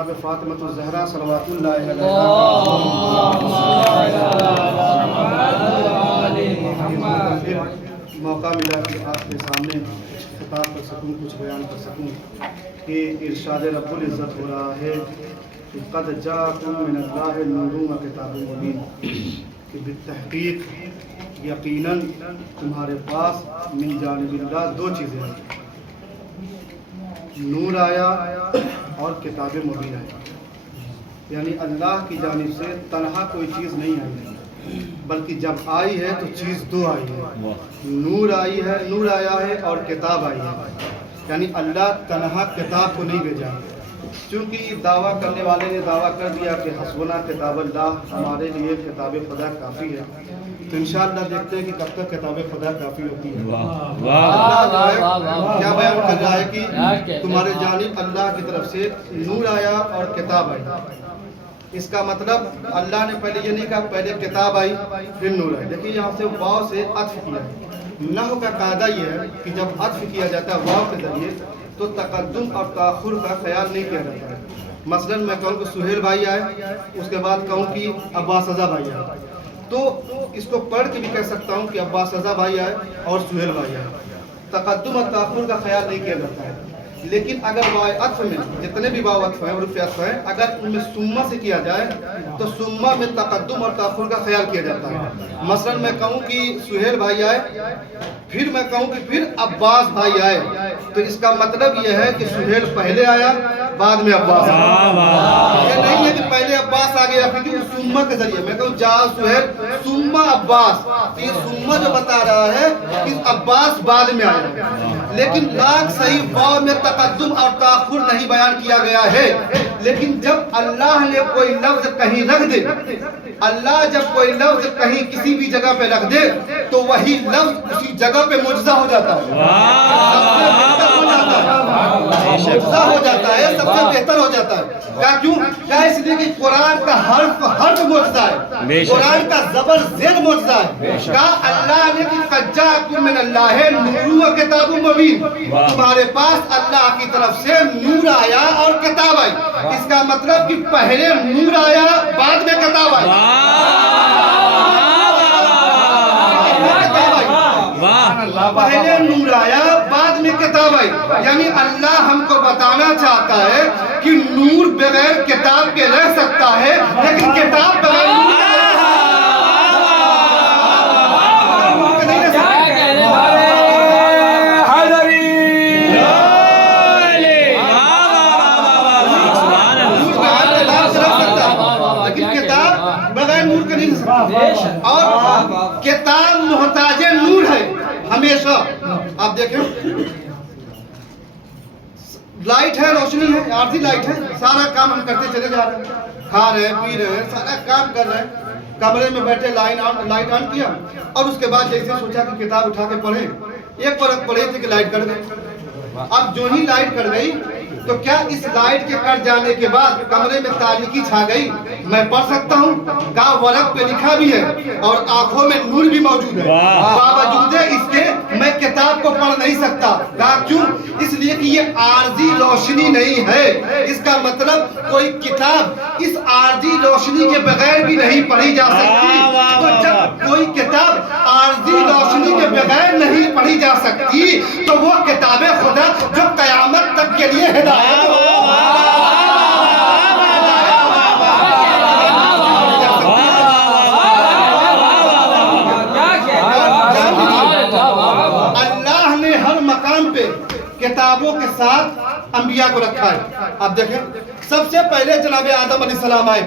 جناب فاطمۃ الزہرا صلوات اللہ علیہ موقع ملا کہ آپ کے سامنے خطاب کر سکوں، کچھ بیان کر سکوں کہ ارشاد رب العزت ہو رہا ہے کہ قد جاءکم من اللہ نور و کتاب مبین، کہ بالتحقیق یقیناً تمہارے پاس من جانب اللہ دو چیزیں ہیں، نور آیا اور کتاب مبین آیا، یعنی اللہ کی جانب سے تنہا کوئی چیز نہیں آئی ہے، بلکہ جب آئی ہے تو چیز دو آئی ہے، نور آئی ہے، نور آیا ہے اور کتاب آئی ہے، یعنی اللہ تنہا کتاب کو نہیں بھیجا ہے۔ چونکہ دعویٰ کرنے والے نے دعویٰ کر دیا کہ حسبنا کتاب اللہ، ہمارے لیے کتاب خدا کافی ہے، تو انشاءاللہ دیکھتے ہیں کہ کب تک کتاب خدا کافی ہوتی ہے۔ کیا بیان کر رہا ہے کہ تمہارے جانب اللہ کی طرف سے نور آیا اور کتاب آئی، اس کا مطلب اللہ نے پہلے یہ نہیں کہا پہلے کتاب آئی پھر نور آئی۔ دیکھیے یہاں سے واو سے عطف کیا ہے، نحو کا قاعدہ یہ ہے کہ جب عطف کیا جاتا ہے واو کے ذریعے تو تقدم اور تاخر کا خیال نہیں کیا جاتا ہے۔ مثلا میں کہوں کہ سہیل بھائی آئے، اس کے بعد کہوں کہ عباس رضا بھائی آئے، تو اس کو پڑھ کے بھی کہہ سکتا ہوں کہ عباس رضا بھائی آئے اور سہیل بھائی آئے، تقدم اور تاخر کا خیال نہیں کیا جاتا ہے۔ لیکن اگر واو عطف میں جتنے بھی واو عطف ہیں حروف عطف ہیں، اگر ان میں ثم سے کیا جائے تو ثم میں تقدم اور تاخر کا خیال کیا جاتا ہے۔ مثلا میں کہوں کہ سہیل بھائی آئے، پھر میں کہوں کہ پھر عباس بھائی آئے، تو اس کا مطلب یہ ہے کہ سہیل پہلے آیا بعد میں عباس آیا، یہ نہیں ہے کہ پہلے عباس آ گیا پھر ثم کے ذریعے میں کہوں جا سہیل ثم عباس، تو یہ ثم جو بتا رہا ہے کہ عباس بعد میں آیا، لیکن لاکھ صحیح واو میں تقدم اور تاخر نہیں بیان کیا گیا ہے۔ لیکن جب اللہ نے کوئی لفظ کہیں رکھ دے، اللہ جب کوئی لفظ کہیں کسی بھی جگہ پہ رکھ دے تو وہی لفظ اسی جگہ پہ معجزہ ہو جاتا ہے، معجزہ ہو جاتا ہے، سب سے بہتر ہو جاتا ہے۔ کیوں؟ کیا اس لیے کہ قرآن کا حرف معجزہ ہے، قرآن کا زبر زیر معجزہ ہے۔ کہا اللہ نے کہ قد جاءکم من اللہ نور و کتاب مبین، تمہارے پاس اللہ کی طرف سے نور آیا اور کتاب آئی، اس کا مطلب کہ پہلے نور آیا بعد میں کتاب آئی، پہلے نور آیا بعد میں کتاب آئی، یعنی اللہ ہم کو بتانا چاہتا ہے کہ نور بغیر کتاب کے رہ سکتا ہے، لیکن کتاب بغیر نور کے نہیں رہ سکتا، اور کتاب محتاج نور ہے ہمیشہ۔ آپ دیکھیں لائٹ ہے، روشنی ہے، عارضی لائٹ ہے، سارا کام ہم کرتے چلے جا رہے ہیں، کھا رہے ہیں، پی رہے ہیں، سارا کام کر رہے ہیں، کمرے میں بیٹھے لائٹ آن کیا اور اس کے بعد جیسے سوچا کہ کتاب اٹھا کے پڑھیں، ایک ورق پڑھے تھے کہ لائٹ کٹ گئی۔ اب جو ہی لائٹ کٹ گئی تو کیا اس لائٹ کے کٹ جانے کے بعد کمرے میں تاریکی چھا گئی؟ میں پڑھ سکتا ہوں؟ کہا ورق پہ لکھا بھی ہے اور آنکھوں میں نور بھی موجود ہے، باوجود اس کے میں کتاب کو پڑھ نہیں سکتا۔ کہا کیوں؟ اس لیے کہ یہ عارضی روشنی نہیں ہے، اس کا مطلب کوئی کتاب اس عارضی روشنی کے بغیر بھی نہیں پڑھی جا سکتی، تو جب کوئی کتاب عارضی روشنی کے بغیر نہیں پڑھی جا سکتی تو وہ کتاب خدا جو قیامت تک کے لیے ہدایت ہو، اللہ نے ہر مقام پہ کتابوں کے ساتھ انبیاء کو رکھا ہے۔ آپ دیکھیں سب سے پہلے جناب آدم علیہ السلام آئے،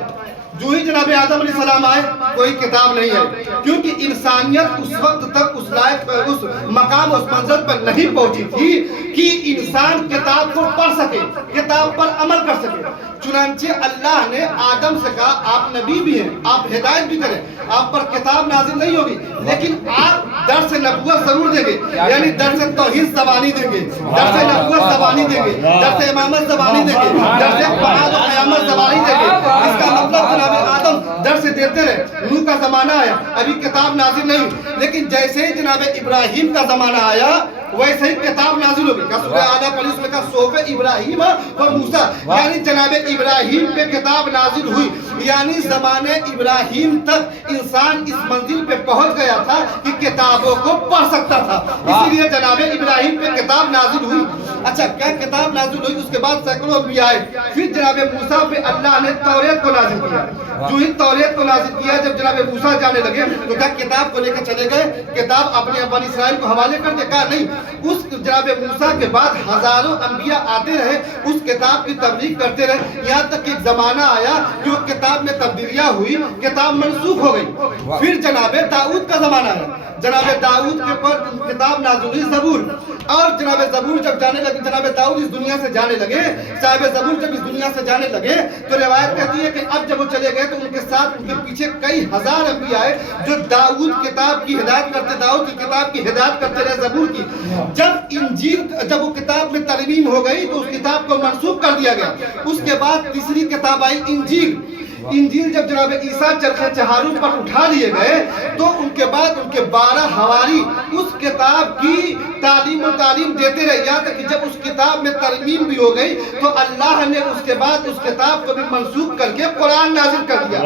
جو ہی جناب آدم علیہ السلام آئے کوئی کتاب نہیں ہے، کیونکہ انسانیت اس وقت تک اس لائق اس مقام اس منزل پر نہیں پہنچی تھی کہ انسان کتاب کو پڑھ سکے، کتاب پر عمل کر سکے۔ چنانچہ اللہ نے آدم سے کہا آپ نبی بھی ہیں، آپ ہدایت بھی کریں، آپ پر کتاب نازل نہیں ہوگی لیکن آپ درس نبوت ضرور دیں گے، یعنی درس توحید زبانی دیں گے، درس نبوت زبانی دیں گے، درس امامت زبانی دیں گے، درس معاد و قیامت زبانی دیں گے۔ اس کا مطلب جناب آدم درس دیتے رہے، نوح کا زمانہ آیا، ابھی کتاب نازل نہیں، لیکن جیسے ہی جناب ابراہیم کا زمانہ آیا वैसे ही किताब नाजिल होगी। क्या सूरह आला पढ़ी, उसमें कहा सोफ़े इब्राहिम व मूसा, यानी जनाब इब्राहिम पे किताब नाजिल हुई, यानी ज़माने इब्राहिम तक इंसान इस मंजिल पे पहुंच गया था कि किताबों को पढ़ सकता था, इसीलिए जनाब इब्राहिम पे किताब नाजिल हुई। अच्छा, क्या किताब नाजिल हुई, उसके बाद सैकड़ों अंबिया आए, फिर जनाब मूसा पे अल्लाह ने तौरेत को नाजिल किया। जो ही तौरेत को नाजिल किया, जब जनाब मूसा जाने लगे तो क्या किताब को लेकर चले गए, किताब अपने बनी इसराइल को हवाले कर दे? कहा नहीं। उस जनाब मूसा के बाद हजारों अंबिया आते रहे, उस किताब की तबलीग करते रहे, यहाँ तक एक जमाना आया कि वो किताब में तब्दीलियां हुई, किताब मनसूख हो गई। फिर जनाब दाऊद का जमाना है, जनाब दाऊद के ऊपर किताब नाज़िल हुई ज़बूर, और जनाब ज़बूर जब जाने लगे, जनाब दाऊद इस दुनिया से जाने लगे, साहिब ज़बूर जब इस दुनिया से जाने लगे तो रिवायत कहती है कि अब जब वो चले गए तो उनके साथ उनके पीछे कई हजार अंबिया आए जो दाऊद किताब की हिदायत करते, दाऊद की किताब की हिदायत करते रहे, ज़बूर की। जब इंजील, जब वो किताब में तरमीम हो गई तो उस किताब को मनसूख कर दिया गया। उसके बाद तीसरी किताब आई इंजील। इंजील जब जनाब ईसा चरखे चहारों पर उठा लिए गए तो उनके बाद उनके 12 हवारी उस किताब की तालीम देते रहे, यहाँ तक कि जब उस किताब में तरमीम भी हो गई तो अल्लाह ने उसके बाद उस किताब को भी मनसूख करके कुरान नाजिल कर दिया।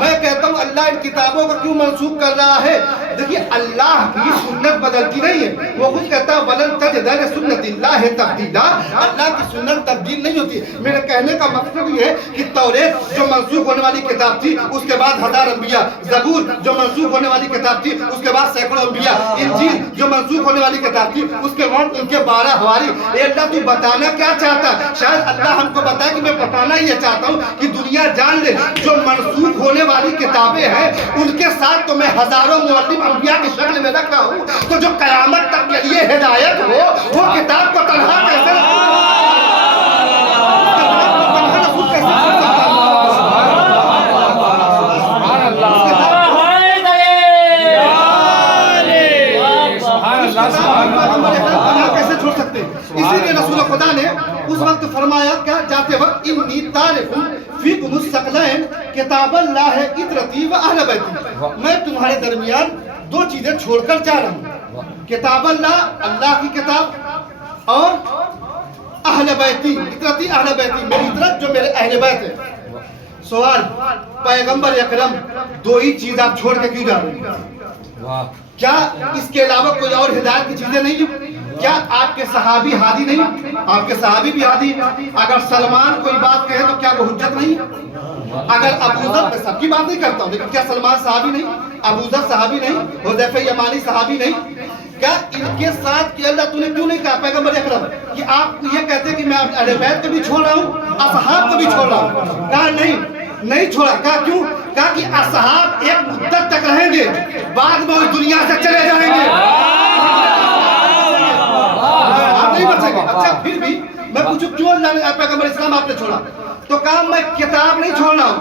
मैं कहता हूँ अल्लाह इन किताबों को क्यों मनसूख कर रहा है? देखिए, अल्लाह की सुन्नत बदलती नहीं है, वो खुद कहता है वलन तजिद लिसुन्नतिल्लाहि तब्दीला, अल्लाह की सुन्नत तब्दील नहीं होती। मेरे कहने का मकसद ये है कि तौरेत जो मनसूख होने वाली किताब थी, उसके बाद हजार अंबिया, ज़बूर जो मनसूख होने वाली किताब थी, उसके बाद सैकड़ों अंबिया, इंजील जो मनसूख होने वाली किताब थी, उसके बाद उनके 12 हवारी। अल्लाह तू बताना क्या चाहता है? शायद अल्लाह हमको बताए कि मैं बताना ये चाहता हूँ कि दुनिया जान ले जो मनसूख होने वाली किताबें हैं उनके साथ तो मैं हजारों मुअल्लिम अंबिया की शक्ल में रख रहा हूँ, तो जो कयामत तक के लिए हिदायत हो वो किताब को तन्हा कैसे छोड़ सकते हैं? इसीलिए रसूल खुदा ने उस वक्त फरमाया क्या जाते वक्त इन्नी तारिकुम फीकुम सकलैन किताबल्लाह इतरती व अहल बैती, मैं तुम्हारे दरमियान दो चीजें छोड़कर जा रहा हूँ, किताबल्लाह अल्लाह की किताब और अहल बैती इतरती अहल बैती मेरी इतरत जो मेरे अहल बैत है। सवाल, पैगंबर अकरम दो ही चीज आप छोड़ के क्यों जा रहे हैं? क्या इसके अलावा कोई और हिदायत की चीजें नहीं है? क्या आपके सहाबी हादी नहीं? आपके सहाबी भी हादी। अगर सलमान कोई बात कहे तो क्या वो हुज्जत नहीं? अगर अबूजर, मैं सबकी बात नहीं करता हूँ, लेकिन क्या सलमान सहाबी नहीं? अबूजर सहाबी नहीं? हुज़ैफा यमानी सहाबी नहीं? क्या इनके साथ कि अल्लाह तूने क्यों नहीं कहा पैगंबर अकरम कि आप ये कहते हैं कि मैं अहले बैत को भी छोड़ रहा हूँ, असहाब को भी छोड़ रहा हूँ? कहा नहीं छोड़ा। कहा क्यों? कहा कि असहाब एक मुद्दत तक रहेंगे, बाद में उस दुनिया से चले जाएंगे, आप नहीं बचेंगे। अच्छा, फिर भी मैं पूछूं क्यों पैगंबर इस्लाम आपने छोड़ा? तो कहा मैं किताब नहीं छोड़ रहा हूँ,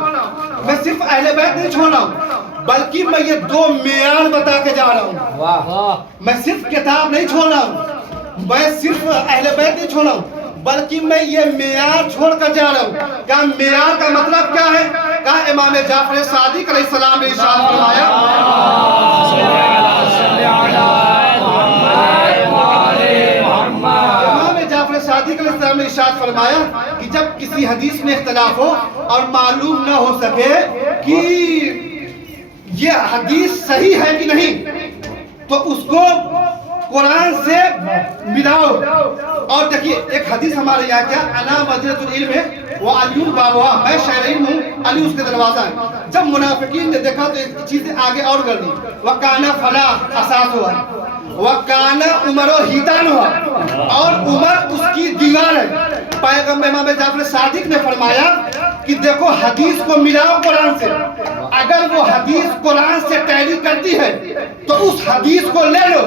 मैं सिर्फ अहले बैत नहीं छोड़ रहा हूँ, बल्कि मैं ये दो मेयार बता के जा रहा हूँ। मैं सिर्फ किताब नहीं छोड़ रहा हूँ, मैं सिर्फ अहले बैत नहीं छोड़ रहा हूँ, बल्कि मैं ये मेयार छोड़ कर जा रहा हूँ। क्या मेयार का मतलब क्या है? कहा इमाम जाफर सादिक अलैहिस्सलाम ने इरशाद फरमाया, इमाम जाफर सादिक अलैहिस्सलाम ने इरशाद फरमाया कि जब किसी हदीस में इख्तिलाफ हो और मालूम न हो सके कि ये हदीस सही है कि नहीं, तो उसको कुरान से मिलाओ। और देखिए, एक हदीस हमारे यहाँ क्या, अना मदीनतुल इल्म है वो अलियुल बाबुहा, मैं शहर इल्म हूँ, अली उसके दरवाजा है। जब मुनाफिकीन ने देखा तो एक चीज आगे और कर दी, वकाना फला असास हुआ, वकाना उमरो हितान हुआ, और उमर उसकी दीवार है। पैगंबर इमाम जाफर सादिक ने फरमाया कि देखो हदीस को मिलाओ कुरान से, अगर वो हदीस कुरान से टैली करती है तो उस हदीस को ले लो,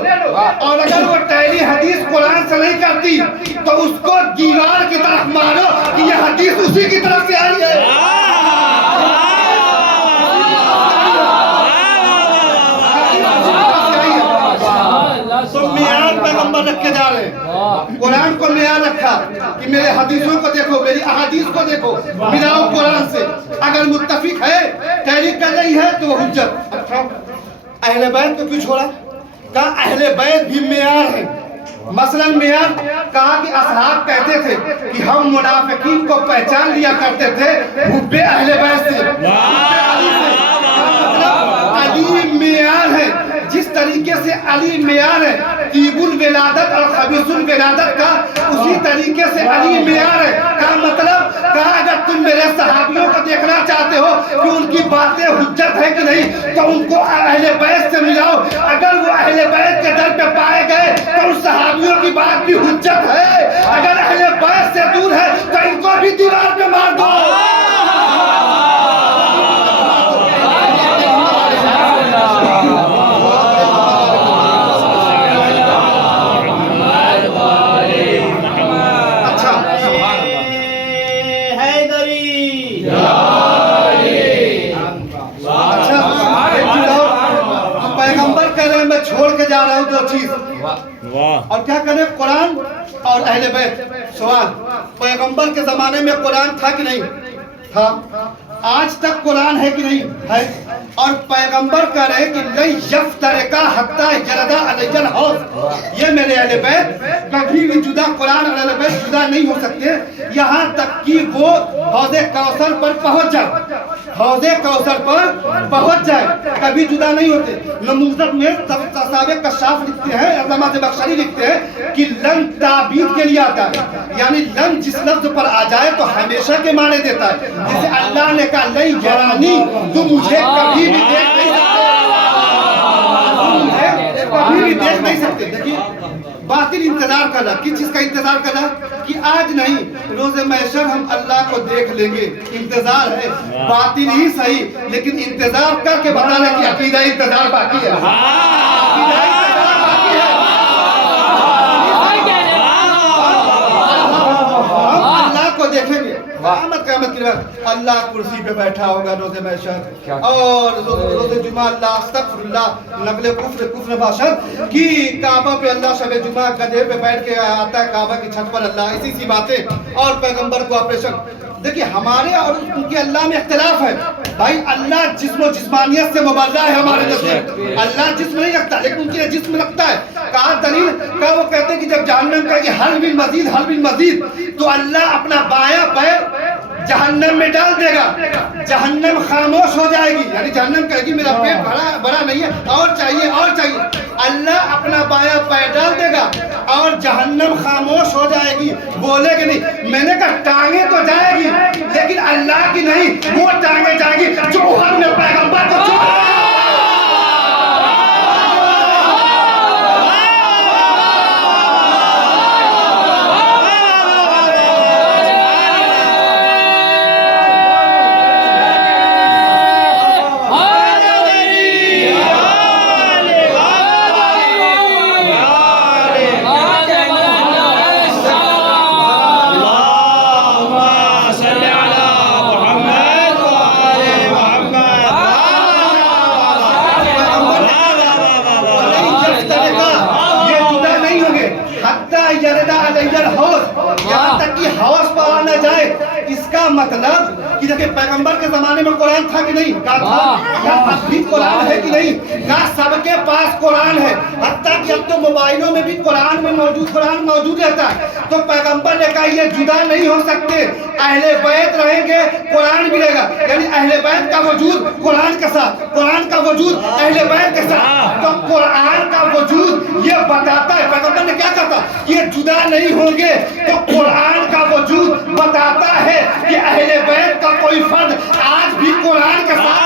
और अगर वो टैली हदीस कुरान से नहीं करती तो उसको दीवार की तरफ मारो कि ये हदीस उसी की तरफ से आई है। तो मेयार पैगंबर रख के जा रहे हैं, कुरान को मेयार रखा कि मेरे हदीसों को देखो, मेरी अहादीस को देखो, मिलाओ कुरान से, अगर मुत्तफिक है, तहरीक कर रही है तो वो हुज्जत। अच्छा, अहले बैत को क्यों छोड़ा? कहा अहले बैत भी मेयार है, مثلاً میاں کہا کہ اصحاب کہتے تھے کہ ہم منافقین کو پہچان لیا کرتے تھے حب اہل بیت سے. علی معیار ہے. جس طریقے سے علی معیار ہے طیب الولادت اور خبیث الولادت کا، اسی طریقے سے علی معیار ہے. کا مطلب کہا اگر تم میرے صحابیوں کو دیکھنا چاہتے ہو کہ ان کی باتیں حجت ہے کہ نہیں تو ان کو اہل بیت سے ملاؤ. اگر وہ اہل بیت کے در پہ پائے گئے تو ان صحابیوں کی بات بھی حجت ہے. اگر اہل بیت سے دور ہے تو ان کو بھی دیوار پہ مار دو. چھوڑ کے جا رہا ہوں دو چیز. اور کیا کریں؟ قرآن اور اہل بیت. سوال، پیغمبر کے زمانے میں قرآن تھا کہ نہیں تھا؟ آج تک قرآن ہے کہ نہیں ہے؟ اور پیغمبر کہہ رہے کہ لن یفترقا حتی یردا علی الحوض. یہ میرے اہل بیت کبھی بھی جدا، قرآن اور اہل بیت جدا نہیں ہو سکتے یہاں تک کہ وہ حوض کوثر پر پہنچ جائے. حوض کوثر پر پہنچ جائے کبھی جدا نہیں ہوتے. نموذج میں تصاویر کشاف لکھتے ہیں، علامہ زمخشری لکھتے ہیں کہ لن تعبید کے لیے آتا ہے. یعنی لن جس لفظ پر آ جائے تو ہمیشہ کے معنی دیتا ہے. جیسے اللہ نے کہا لن یرانی، تم مجھے کبھی بھی دیکھ نہیں سکتے، کبھی بھی دیکھ نہیں سکتے. دیکھیے باطل انتظار کرنا. کس چیز کا انتظار کرنا؟ کہ آج نہیں روز محشر ہم اللہ کو دیکھ لیں گے. انتظار ہے باطل ہی صحیح، لیکن انتظار کر کے بتانا کہ عقیدہ انتظار باقی ہے. عقیدہ انتظار باقی ہے. ہم اللہ کو دیکھیں گے قیامت کی رات. اللہ کرسی پہ بیٹھا ہوگا روز محشر، اور روز جمعہ اللہ استغفر اللہ نقل کفر باشد کی کعبہ پہ اللہ شب جمعہ گدھے پہ بیٹھ کے آتا ہے کعبہ کی چھت پر اللہ. اسی سی باتیں. اور پیغمبر کو آپریشن. دیکھیے ہمارے اور ان کے اللہ میں اختلاف ہے بھائی. اللہ جسم و جسمانیت سے مبالغہ ہے ہمارے نزدیک. اللہ جسم نہیں رکھتا لیکن ان کے جسم رکھتا ہے. کہا دلیل کا وہ کہتے ہیں کہ جب جہنم کہے کہ حل من مزید حل من مزید تو اللہ اپنا بایاں پیر جہنم میں ڈال دے گا. جہنم خاموش ہو جائے گی. یعنی جہنم کہے گی میرا پیٹ بڑا نہیں ہے، اور چاہیے اور چاہیے. اللہ اپنا بایاں پیر ڈال دے گا اور جہنم خاموش ہو جائے گی، بولے گی نہیں. میں نے کہا ٹانگیں تو جائے گی لیکن اللہ کی نہیں. وہ ٹانگیں جائے گی جو ہم نے پیغمبر کو یہاں تک کہ حوض پر آنا جائے. اس کا مطلب کہ دیکھیں پیغمبر کے زمانے میں قرآن تھا کہ نہیں؟ کہا تھا. کیا اب بھی قرآن ہے کہ نہیں؟ کہا سب کے پاس قرآن ہے. حتیٰ کہ اب تو موبائلوں میں بھی قرآن موجود رہتا ہے. تو پیغمبر نے کہا یہ جدا نہیں ہو سکتے. اہل بیت رہیں گے قرآن بھی رہے گا. یعنی اہل بیت کا وجود قرآن کے ساتھ، قرآن کا وجود اہل بیت کے ساتھ. تو قرآن کا وجود یہ بتاتا ہے. پیغمبر نے کیا کہا؟ یہ جدا نہیں ہوں گے. تو قرآن کا وجود بتاتا ہے کہ اہل بیت کا کوئی فرد آج بھی قرآن کے ساتھ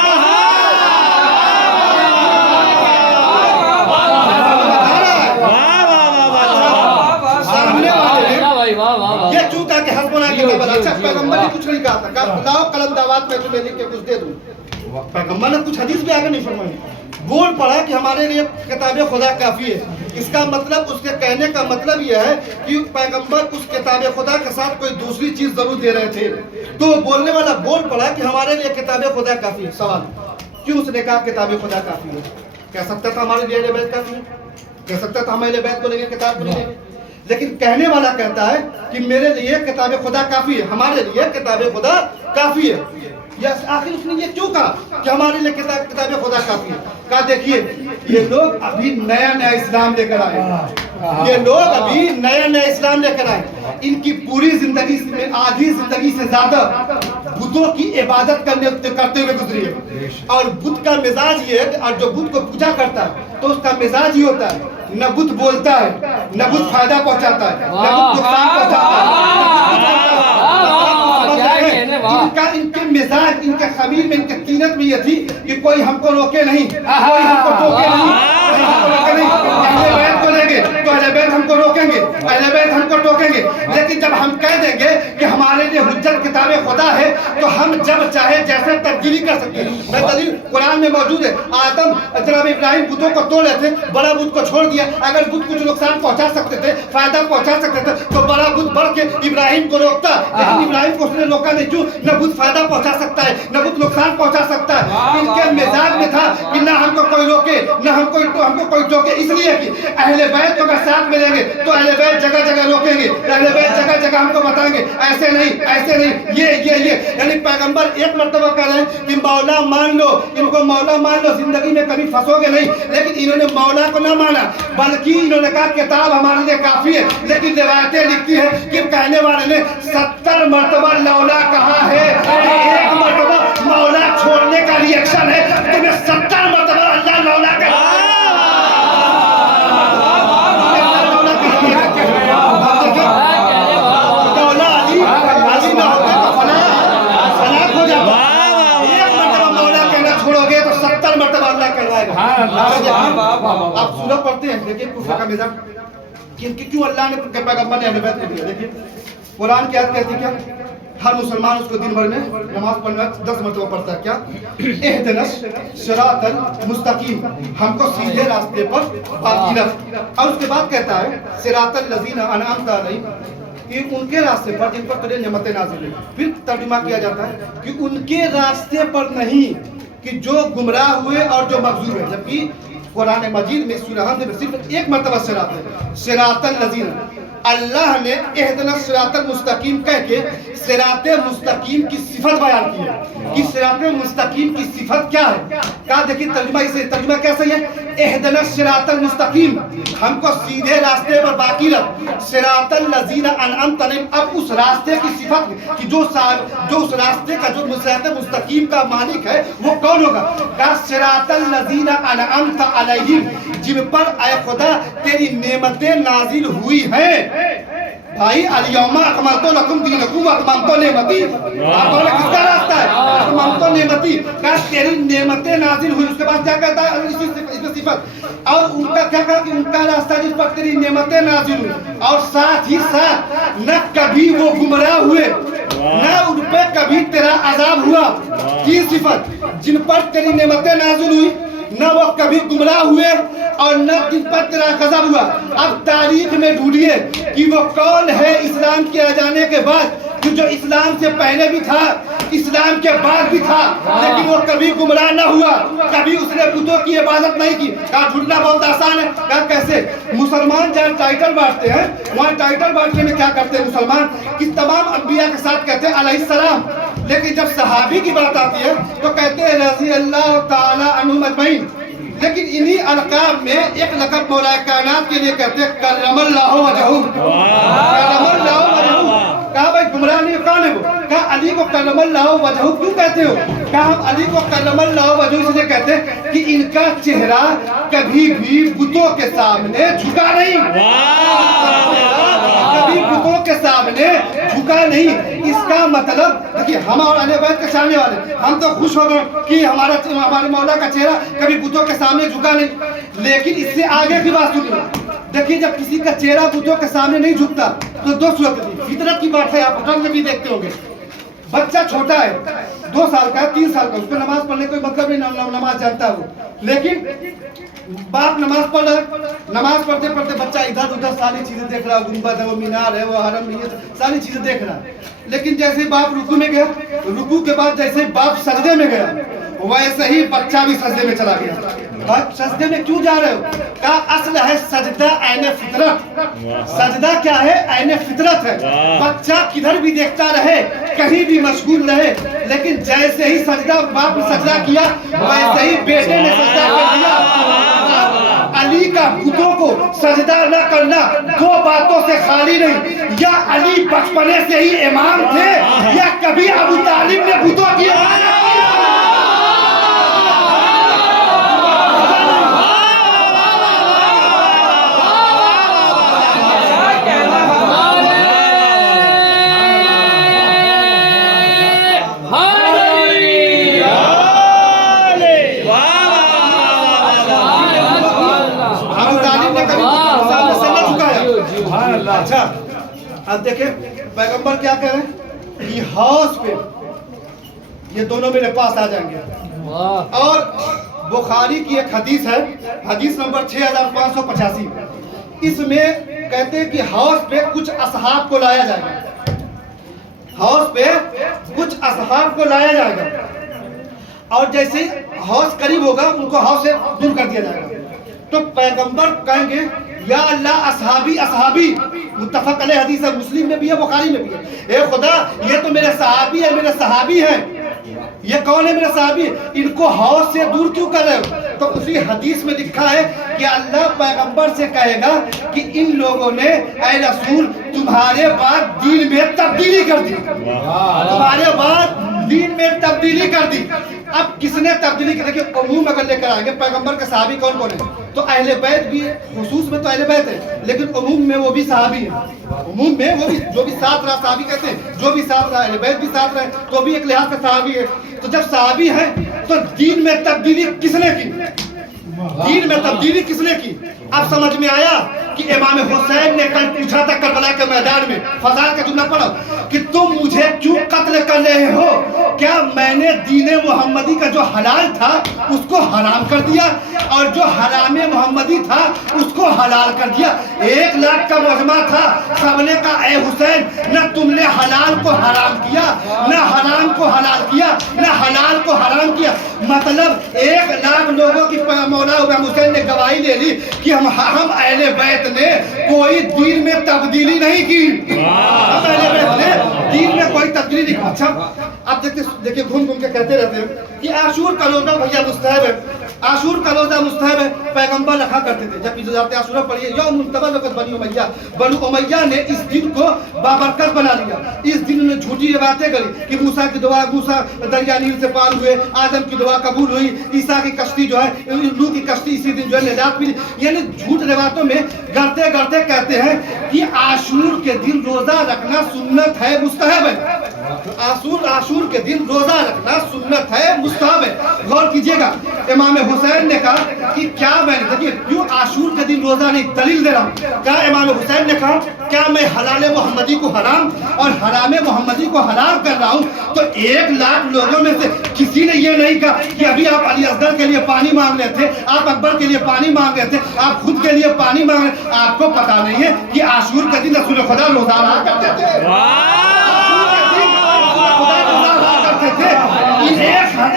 یہ چوتا کہ حسبنا کی قبل. اچھا پیغمبر نے کچھ نہیں کہا تھا. لاؤ قلم دعوات میں تمہیں لکھ کے کچھ دے دوں. پیغمبر نے کچھ حدیث بھی آگے نہیں فرمائی. بول پڑا کہ ہمارے لیے کتاب خدا کافی ہے. اس کا مطلب، اس کے کہنے کا مطلب یہ ہے کہ پیغمبر اس کتاب خدا کے ساتھ کوئی دوسری چیز ضرور دے رہے تھے. تو بولنے والا بول پڑا کہ ہمارے لیے کتاب خدا کافی ہے. سوال کیوں اس نے کہا کتاب خدا کافی ہے؟ کہہ سکتا تھا ہمارے لیے اہل بیت کافی ہے، کہہ سکتا تھا ہم اہل بیت کو لیں گے کتاب کو لیں گے. لیکن کہنے والا کہتا ہے کہ میرے لیے کتاب خدا کافی ہے، ہمارے لیے کتاب خدا کافی ہے. آخر اس نے یہ کیوں کہا کہ ہمارے لیے کتاب خدا کافی ہے؟ कहा देखिए ये लोग अभी नया नया इस्लाम लेकर आए, ये लोग अभी नया नया इस्लाम लेकर आए, इनकी पूरी जिंदगी में आधी जिंदगी से ज्यादा बुतों की इबादत करते हुए गुजरी है। और बुत का मिजाज ये है, और जो बुत को पूजा करता है तो उसका मिजाज ही होता है, न बुत बोलता है, न बुत फायदा पहुंचाता है, न बुत नुकसान पहुंचाता है। इनके मिजाज, इनके खमीर में, इनके तीनत में ये थी कि कोई हमको रोके नहीं, कोई हमको टोके नहीं, कोई हमको रोके नहीं। अहले बैत को लेंगे तो अहले बैत हमको रोकेंगे, अहले बैत हमको टोकेंगे। लेकिन जब हम कह देंगे कि हमारे लिए हुज्जत किताब खुदा है तो हम जब चाहे जैसे तब्दीली कर सकते हैं। मैं दलील कुरान में मौजूद है। आदम जनाब इब्राहिम बुतों को तोड़ रहे थे, बड़ा बुत को छोड़ दिया। अगर बुत कुछ नुकसान पहुंचा सकते थे, फायदा पहुंचा सकते थे तो बड़ा बुत बढ़ के इब्राहिम को रोकता, लेकिन इब्राहिम को उसने रोका नहीं। क्यों? न बुत फायदा पहुंचा सकता है, न बुत नुकसान पहुंचा सकता है। इनके मिजाज में था कि ना हमको कोई रोके, न हमको कोई टोके। इसलिए कि अहले बैत को अगर साथ मिलेंगे तो अहले बैत जगह जगह रोकेंगे, अहले बैत जगह जगह हमको बताएंगे ऐसे नहीं, ऐसे नहीं, ये यानी पैगंबर एक मर्तबा कह रहे हैं कि मौला मान लो, इनको मौला मान लो, जिंदगी में कभी फंसोगे नहीं। लेकिन इन्होंने मौला को ना माना, बल्कि इन्होंने कहा किताब हमारे लिए काफी है। लेकिन रिवायतें लिखती है कि कहने वाले ने 70 मर्तबा लौला कहा है। एक मर्तबा मौला छोड़ने का रिएक्शन है, तुम्हें 70 मर्तबा अल्लाह लौला का आप सूरत पढ़ते हैं, देखिए कुफर का मिजाज क्यों अल्लाह ने पैगंबर ने अहले बैत को दिया। देखिए कुरान की आयत कहती है क्या, हर मुसलमान उसको दिन भर में नमाज पढ़ना 10 मरतबा पढ़ता है। क्या? इहदिनस सिरातल मुस्तकीम, हमको सीधे रास्ते पर बाकी रख। और उसके बाद कहता है सिरातल लजीना अनअमता अलैहिम, कि उनके रास्ते पर जिन पर तेरे नेमतें नाज़िल हुई। फिर तर्जुमा किया जाता है कि उनके रास्ते पर नहीं, कि जो गुमराह हुए और जो मखजूर है। जबकि कुरान मजीद में सूरह में सिर्फ एक मरतबा सिरात है, सिरातल लजीना। अल्लाह ने इहदिनस सिरातल मुस्तकीम कह के सिराते मुस्तकीम की सिफत बयान की है कि सिराते मुस्तकीम की सिफत क्या है। क्या देखिए तर्जुमा, इसे तर्जुमा कैसे है, इहदिनस सिरातल मुस्तकीम, हमको सीधे रास्ते पर बाकी रख। सिरातल लजीना अनअमत अलैहिम, अब उस रास्ते की सिफत कि जो उस रास्ते का जो सिराते मुस्तकीम का मालिक है वो कौन होगा? क्या? सिरातल लजीना अनअमत अलैहिम, जिन पर ऐ खुदा तेरी नेमतें नाजिल हुई हैं। भाई अल-यौमा अकमलतु लकुम दीनकुम व अतममतु निअमती, आपको किसका रास्ता है? अतममतु निअमती, का तेरी नेमतें नाजिल हुई। उसके बाद क्या कहता है इसमें सिफत, और उनका क्या कहा कि उनका रास्ता जिस पर तेरी नेमतें नाजिल हुई, और साथ ही साथ न कभी वो गुमराह हुए, न उन पे कभी तेरा अजाब हुआ। की सिफत, जिन पर तेरी नेमतें नाजिल हुई, न वो कभी गुमराह हुए और न जिन पर तेरा गजब हुआ। अब तारीख में ढूंढिए कि वो कौन है इस्लाम के आ जाने के बाद, कि जो इस्लाम से पहले भी था, इस्लाम के बाद भी था, लेकिन वो कभी गुमराह न हुआ, कभी उसने बुतों की इबादत नहीं की। कहा ढूंढना बहुत आसान है। कहा कैसे? मुसलमान जहाँ टाइटल बांटते हैं, वहाँ टाइटल बांटने में क्या करते हैं मुसलमान कि तमाम अंबिया के साथ कहते हैं अलैहिस्सलाम, लेकिन जब सहाबी की बात आती है तो कहते हैं रज़ी अल्लाह ताला अन्हुम अजमईन। लेकिन इन्हीं अलकाब में एक लक़ब मौला कायनात के लिए कहते हैं करमल्लाहु वजहू, करमल्लाहु वजहू। कहा भाई गुमराह नहीं, कौन है वो? कहा अली को करमल्लाहु वजहू क्यों कहते हो? कहा हम अली को करमल्लाहु वजहू इसलिए कहते हैं कि इनका चेहरा कभी भी बुतों के सामने झुका नहीं, कभी बुतों के सामने झुका नहीं। इसका मतलब देखिए हम और अहले बैत के सामने वाले हम तो खुश हो गए कि हमारे मौला का चेहरा कभी बुतों के सामने झुका नहीं। लेकिन इससे आगे की बात सुनिए, देखिए जब किसी का चेहरा बुतों के सामने नहीं झुकता तो दो सूरत होती है। फितरत की बात है, आप रंग में भी देखते होंगे, बच्चा छोटा है, 2 साल का है, 3 साल का, उसको नमाज पढ़ने कोई मतलब नहीं, नमाज जानता है वो। लेकिन बाप नमाज पढ़ रहा है, नमाज पढ़ते पढ़ते बच्चा इधर उधर सारी चीजें देख रहा है, गुंबद है, वो मीनार है, वो हरम है, सारी चीजें देख रहा है। लेकिन जैसे ही बाप रुकू में गया, रुकू के बाद जैसे ही बाप सजदे में गया, वैसे ही बच्चा भी सजदे में चला गया। बाप सजदे में क्यों जा रहे हो? کہا اصل ہے سجدہ عین فطرت. سجدہ کیا ہے؟ عین فطرت ہے. بچہ کدھر بھی دیکھتا رہے, کہیں بھی مشغول رہے, لیکن جیسے ہی سجدہ باپ نے سجدہ کیا ویسے ہی بیٹے نے سجدہ کر دیا. علی کا بتوں کو سجدہ نہ کرنا دو باتوں سے خالی نہیں. یا علی بچپنے سے ہی امام تھے یا کبھی ابو طالب نے بتوں کی اچھا. اب دیکھیں پیغمبر کیا کہہ رہے ہیں, یہ حوض پہ یہ دونوں میرے پاس آ جائیں گے. اور بخاری کی ایک حدیث ہے, حدیث نمبر 6585. اس میں کہتے ہیں کہ حوض پہ کچھ اصحاب کو لایا جائے گا. حوض پہ کچھ اصحاب کو لایا جائے گا اور جیسے حوض قریب ہوگا ان کو حوض سے دور کر دیا جائے گا. تو پیغمبر کہیں گے یا اللہ اصحابی اصحابی. متفق علیہ حدیث ہے, مسلم میں بھی ہے بخاری میں بھی ہے. اے خدا یہ تو میرے صحابی ہے, میرے صحابی ہیں. یہ کون ہے میرے صحابی؟ ان کو حوض سے دور کیوں کر رہے ہو؟ تو اسی حدیث میں لکھا ہے کہ اللہ پیغمبر سے کہے گا کہ ان لوگوں نے اے رسول تمہارے بعد دین میں تبدیلی کر دی. تمہارے بعد دین میں تبدیلی کر دی. اب کس نے تبدیلی کی؟ دیکھیں عموم اگر لے کر آئیں گے پیغمبر کے صحابی کون کون ہیں تو اہل بیت بھی, خصوص میں تو اہل بیت ہے, لیکن عموم میں وہ بھی صحابی ہیں. عموم میں وہ بھی جو بھی ساتھ رہا صحابی کہتے ہیں, جو بھی ساتھ رہا اہل بیت بھی ساتھ رہے تو بھی ایک لحاظ سے صحابی ہے. تو جب صحابی ہیں تو دین میں تبدیلی کس نے کی؟ دین میں تبدیلی کس نے کی؟ اب سمجھ میں آیا کہ امام حسین نے کل پوچھا تھا کربلا کے میدان میں, فضائل کا جملہ پڑھو کہ تم مجھے کیوں قتل کر رہے ہو؟ کیا میں نے دین محمدی کا جو حلال تھا اس کو حرام کر دیا اور جو حرام محمدی تھا اس کو حلال کر دیا؟ 1 لاکھ کا مجمع تھا, سب نے کہا اے حسین نہ تم نے حلال کو حرام کیا, نہ حرام کو حلال کیا, نہ حلال کو حرام کیا. مطلب 1 لاکھ لوگوں کی مولا امام حسین نے گواہی دے لی کہ ہم اہل بیت نے کوئی دین میں تبدیلی نہیں کی. ہم اہل بیت نے دین میں کوئی تبدیلی نہیں. اچھا اب دیکھیں گھوم گھوم کے کہتے رہتے ہیں کہ عاشور کا روزہ بھیا مستحب ہے, عاشور کا روزہ مستحب ہے. پیغمبر رکھا کرتے تھے. جب ذات عاشورہ پڑھیے یوم منتبذ بنی امیہ, بنو امیہ نے اس دن کو بابرکت بنا لیا. اس دن نے جھوٹی باتیں کری کہ موسیٰ کی دعا, موسیٰ دریا نیل سے پار ہوئے, آدم کی دعا قبول ہوئی, عیسیٰ کی کشتی جو ہے, نوح کی کشتی اسی دن جو ہے نجات ملی. یعنی جھوٹ روایتوں میں گڑتے گڑتے کہتے ہیں کہ عاشور کے دن روزہ رکھنا سنت ہے, مستحب ہے. عاشور کے دن روزہ رکھنا سنت ہے, مستحب ہے. غور کیجئے گا, امام حسین نے کہا کہ کیا میں دیکھیے کیوں عاشور کے دن روزہ نہیں, دلیل دے رہا ہوں. کیا امام حسین نے کہا کیا میں حلال محمدی کو حرام اور حرام محمدی کو حلال کر رہا ہوں؟ تو 1 لاکھ لوگوں میں سے کسی نے یہ نہیں کہا کہ ابھی آپ علی اصغر کے لیے پانی مانگ رہے تھے, آپ اکبر کے لیے پانی مانگ رہے تھے, آپ خود کے لیے پانی مانگ رہے. آپ کو پتا نہیں ہے کہ عاشور کے دن رسول خدا روزہ رہا کرتے تھے.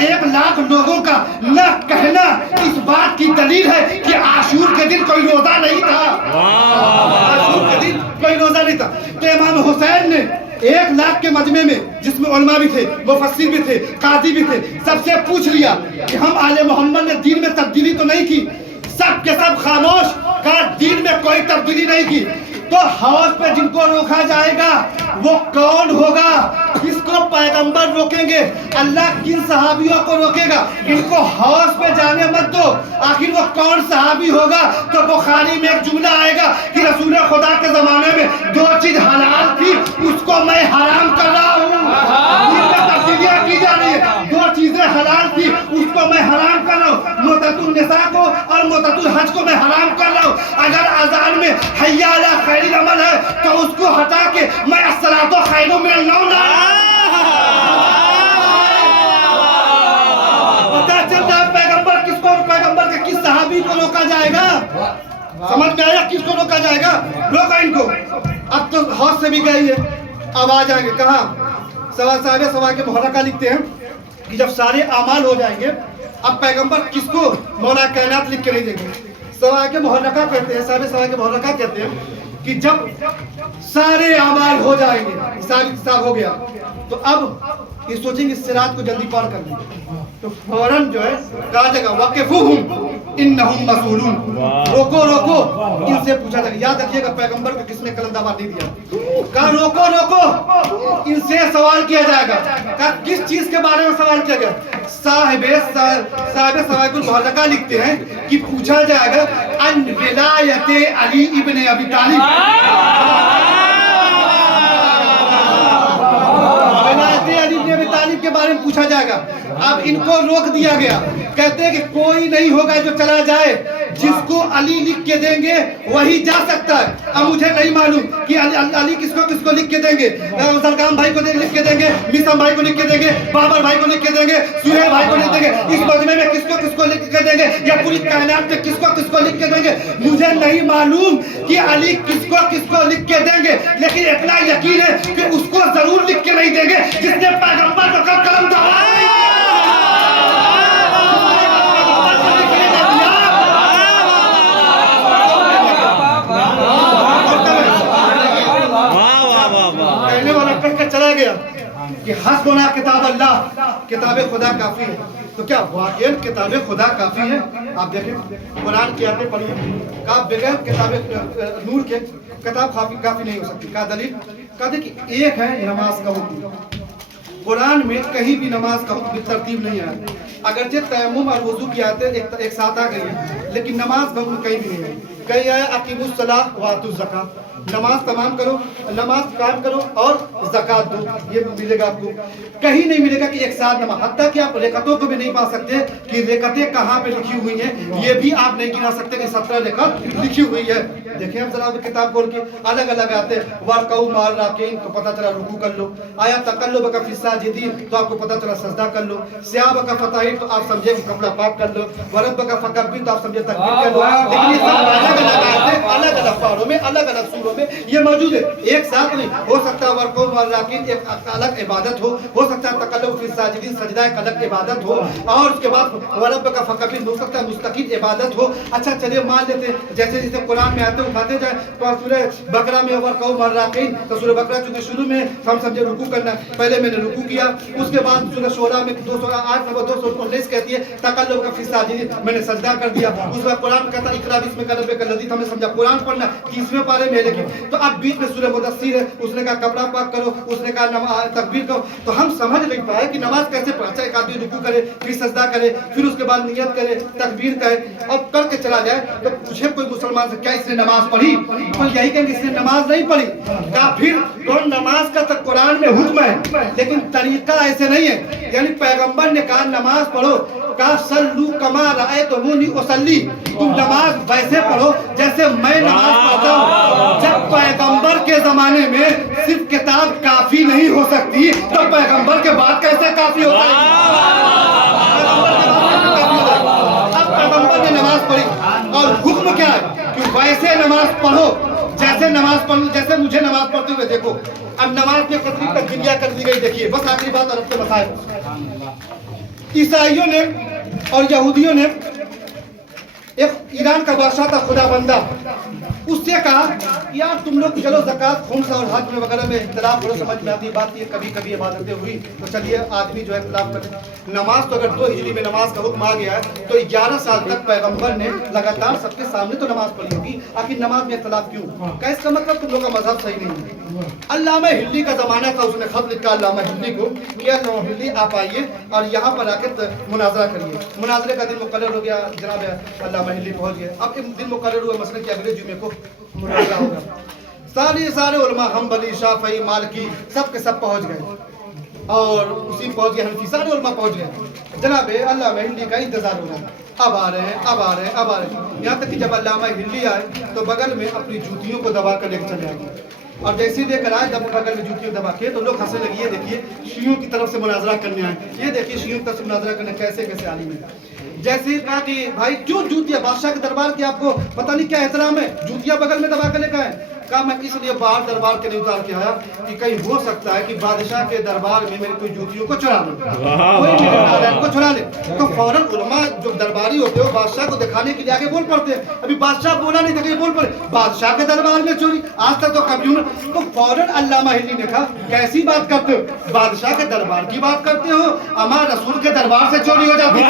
ایک لاکھ لوگوں کا نہ کہنا اس بات کی دلیل ہے کہ عاشور کے دن کوئی روزہ نہیں تھا. عاشور کے دن کوئی روزہ نہیں تھا. تو امام حسین نے 1 لاکھ کے مجمع میں, جس میں علماء بھی تھے, مفسر بھی تھے, قاضی بھی تھے, سب سے پوچھ لیا کہ ہم آل محمد نے دین میں تبدیلی تو نہیں کی؟ سب کے سب خاموش, کہا دین میں کوئی تبدیلی نہیں کی. تو حوض پہ جن کو روکا جائے گا وہ کون ہوگا؟ اس کو پیغمبر روکیں گے. اللہ کن صحابیوں کو روکے گا؟ ان کو حوض پہ جانے مت دو. آخر وہ کون صحابی ہوگا؟ تو بخاری میں ایک جملہ آئے گا کہ رسول خدا کے زمانے میں 2 چیز حلال تھی, اس کو میں حرام کر رہا ہوں. دین میں تبدیلیاں کی جا رہی ہیں. 2 چیزیں حلال تھی, اس کو میں حرام کر رہا ہوں. موتۃ النساء کو اور موتۃ الحج کو میں حرام کر رہا ہوں. اگر اذان میں حی علی خیر العمل ہے تو اس کو ہٹا کے میں الصلاۃ خیر من النوم لا. پتہ چل رہا ہے پیغمبر کس کو, پیغمبر کے کس صحابی کو روکا جائے گا؟ سمجھ میں آیا کس کو روکا جائے گا؟ روکا ان کو. اب تو حوض سے بھی گئی ہے, اب آ جائیں گے کہاں؟ صاحب سوا کے محرکہ لکھتے ہیں کہ جب سارے اعمال ہو جائیں گے اب پیغمبر کس کو مولا کائنات لکھ کے نہیں دیں گے, सवाए मुहर्रका कहते हैं, साहब सवाए मुहर्रका कहते हैं कि जब सारे अमाल हो जाएंगे, हिसाब हो गया, तो अब ये सोचेंगे सिरात को जल्दी पार कर लेंगे, तो फौरन जो है कहा जाएगा वाकिफुहुम इन्नहुम मसऊलून, रोको रोको, इनसे पूछा जाएगा। याद रखिएगा पैगंबर को किसने कलंदाबाद नहीं दिया, कहा रोको रोको, इनसे सवाल किया जाएगा। कहा किस चीज के बारे में सवाल किया गया? साहिब सवाइकुल मुहर्रका लिखते हैं कि पूछा जाएगा अन विलायते अली इब्ने अबी तालिब, तालिब के बारे में पूछा जाएगा। अब इनको रोक दिया गया, कहते हैं कि कोई नहीं होगा जो चला जाए, जिसको अली लिख के देंगे वही जा सकता है। अब मुझे नहीं मालूम कि अली किसको किसको लिख के देंगे, सलगाम भाई को लिख के देंगे, मिसम भाई को लिख के देंगे, बाबर भाई को लिख के देंगे, सुहेल भाई को लिख देंगे, इस मजमे में किसको किसको लिख के देंगे, या पूरी कायनात में किसको किसको लिख के देंगे, मुझे नहीं मालूम कि अली किसको किसको लिख के देंगे, लेकिन इतना यकीन है कि उसको जरूर लिख के नहीं देंगे जिसने पैगंबर को कलम दबाया। चला गया कि हस्बुना किताब अल्लाह, किताब खुदा काफी है। तो क्या वाकई किताब खुदा काफी है? आप देखें कुरान की आयतें पढ़िए, कहा बगैर किताब नूर के किताब काफी नहीं हो सकती। का दलील? कहा देखिए एक है नमाज का हुक्म, कुरान में कहीं भी नमाज का हुक्म तरतीब नहीं आया। अगरचे तयम्मुम और वुजू की आयतें एक साथ आ गई है, लेकिन नमाज का हुक्म कहीं भी नहीं है। कहीं आया अकीमुस सलाह व आतुज़ ज़कात, नमाज तमाम करो, नमाज कायम करो और ज़कात दो, ये मिलेगा आपको। कहीं नहीं मिलेगा कि एक साथ नमाज, हत्ता कि आप रेकतों को भी नहीं पा सकते कि रेकतें कहाँ पे लिखी हुई हैं, ये भी आप नहीं गिना सकते कि 17 रेकत लिखी हुई है। देखिए हम जरा किताब खोल के अलग अलग आते हैं, वारकाऊ माल राकीन तो पता चला रुकू कर लो, आया तकल्लुब का फी साजिदीन तो आपको पता चला सजदा कर लो, सियाब का फताहिर तो आप समझे कि कपड़ा पाक कर लो, वरब का फकब्बिर तो आप समझे तकबीर कर लो। लेकिन ये सब अलग अलग आते हैं, अलग अलग पारों में, अलग अलग सूरों में ये मौजूद है, एक साथ नहीं हो सकता। वारकाऊ माल राकीन एक अलग इबादत हो सकता है तकल्लुब फी साजिदीन सजदा एक अलग इबादत हो, और उसके बाद वरब का फकब्बिर हो सकता है मुस्तकिल इबादत हो। अच्छा चलिए मान लेते जैसे जैसे कुरान में आते उठाते जाए, तो सूरह बकरा में वारकाऊ माल राकीन, तो सूरह बकरा चूंकि शुरू में हम समझे रुकू करना, पहले मैंने रुकू किया, उसके बाद सूरह शूरा में 208 नंबर 219 कहती है तकल्लुब का फी साजिदीन, मैंने सजदा कर दिया। उसके बाद कुरान कहता है इकरा बिस्मिक रब्बिकल लज़ी, हमने समझा कुरान पढ़ना 30वें पारे में, लेकिन तो अब बीच में सूरह मुदस्सिर है, उसने कहा कपड़ा पाक करो, उसने कहा तकबीर करो, तो हम समझ नहीं पाए कि नमाज कैसे पढ़ा। एक आदमी रुकू करे, फिर सजदा करे, फिर उसके बाद नियत करे, तकबीर कहे और करके चला जाए, तो पूछे कोई मुसलमान से क्या इसने नमाज पढ़ी, तो यही कहेंगे इसने नमाज नहीं पढ़ी। फिर तो नमाज का तो कुरान में हुक्म है, लेकिन तरीका ऐसे नहीं है। यानी पैगंबर ने कहा नमाज पढ़ो, कहा सल्लू कमा रअयतुमूनी उसल्ली, तुम नमाज वैसे पढ़ो जैसे मैं नमाज पढ़ता हूँ। जब पैगंबर के जमाने में सिर्फ किताब काफी नहीं हो सकती, तो पैगंबर के बाद कैसे काफी होता है? अब पैगंबर ने नमाज पढ़ी और हुक्म क्या है कि वैसे नमाज पढ़ो जैसे नमाज पढ़, जैसे मुझे नमाज पढ़ते हुए देखो। अब नमाज में तकरीब तक गिरिया कर दी गई। देखिए बस आखिरी बात अरब के मसाइल, ईसाइयों ने और यहूदियों ने, एक ईरान का बादशाह था खुदा बंदा, उससे कहा यार तुम लोग चलो ज़कात खुम्स और हज में वगैरह में इख्तिलाफ करो, समझ में आती है बात, ये कभी कभी इबादतें हुई तो चलिए आदमी जो है इख्तिलाफ करे। नमाज तो अगर 2 हिजरी में नमाज का हुक्म आ गया है तो 11 साल तक पैगंबर ने लगातार सबके सामने तो नमाज पढ़ी होगी, आखिर नमाज में इख्तिलाफ क्यों? क्या इसका मतलब तुम लोग का मजहब सही नहीं है? अल्लामा हिल्ली का जमाना था, उसने खत लिखा अल्लामा हिल्ली को कि अल्लामा हिल्ली आप आइए और यहाँ पर आकर मुनाजरा करिए। मुनाजरे का दिन मुकर्रर हो गया, जनाब अल्लामा हिल्ली पहुँच गए। अब दिन मुकर्रर हुआ मसलन कि अगले जुमे को मुनाजरा होगा। सारे उलमा हम्बली शाफई मालिकी सब के सब पहुँच गए और उसी पहुँच गए, हनफी सारे उलमा पहुँच गए। जनाब अल्लामा हिल्ली का इंतजार हो रहा है, अब आ रहे हैं अब आ रहे हैं अब आ रहे हैं। यहाँ तक कि जब अल्लामा हिल्ली आए तो बगल में अपनी जूतियों को दबा कर लेकर चले आए, और जैसे लेकर आए जब बगल में जूतियों दबा के तो लोग हंसने लगे, ये देखिए शियों की तरफ से मुनाजरा करने आए, ये देखिए शियों की तरफ से मुनाजरा करने कैसे कैसे आलिम है। जैसे कहा कि भाई क्यों जूतियां, बादशाह के दरबार की आपको पता नहीं क्या एहतराम है, जूतियां बगल में दबा कर लेकर आए। कहा मैं इसलिए बाहर दरबार के लिए उतार के आया कि कहीं हो सकता है कि बादशाह के दरबार में मेरी कोई जूतियों को चुरा ले, कोई मेरे नारायण को चुरा ले। तो फौरन उलमा जो दरबारी होते हो बादशाह को दिखाने के लिए आगे बोल पड़ते हैं। अभी बादशाह बोला नहीं था कि बोल पड़े बादशाह के दरबार में चोरी, आज तक तो कभी ना। तो फौरन अल्लामा हिल्ली ने कहा कैसी बात करते हो, बादशाह के दरबार की बात करते हो, अमा रसूल के दरबार से चोरी हो जाती है,